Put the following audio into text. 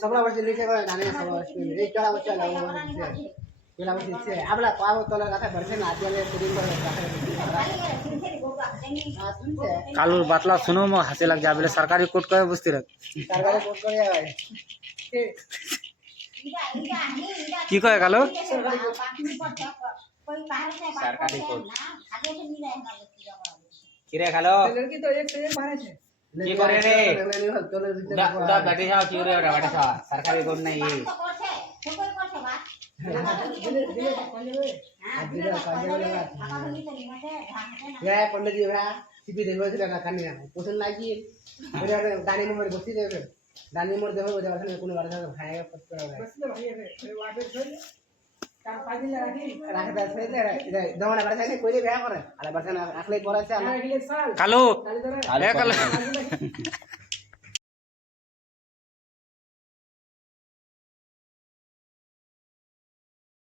सबला वर्ष लिखे गयो धाने सब वर्ष एक टका बच्चा लागो केला वर्ष से आपला पाव तोला राखा वर्ष ना आदिले पुडिंग कर राखा কালুর বাতলা শুনো মো হাসি লাগ যাবে সরকারি কোর্ট কবে বুঝতে রাখ सरकारी कोर्ट करे भाई কি কয় কালু सरकारी कोर्ट किरे खालो लड़की तो एक से एक मारे छे की करे रे उड़ा बैठे जाओ की रे उड़ा बैठे जाओ सरकारी कोर्ट नहीं ये या पंडित जी भरा सीपी देखबो छले ना कन्या पसंद लागी बरे दानी नंबर बस्ती देबे दानी नंबर देबो बजे वाला कोनो वाला भाई पत्तर बस तो भाई रे वाटे छोड़ चार पांच दिन राखे दे से रे दमना बड़ा से कोई बे करे आला बरसा आखले परा से কালু কালু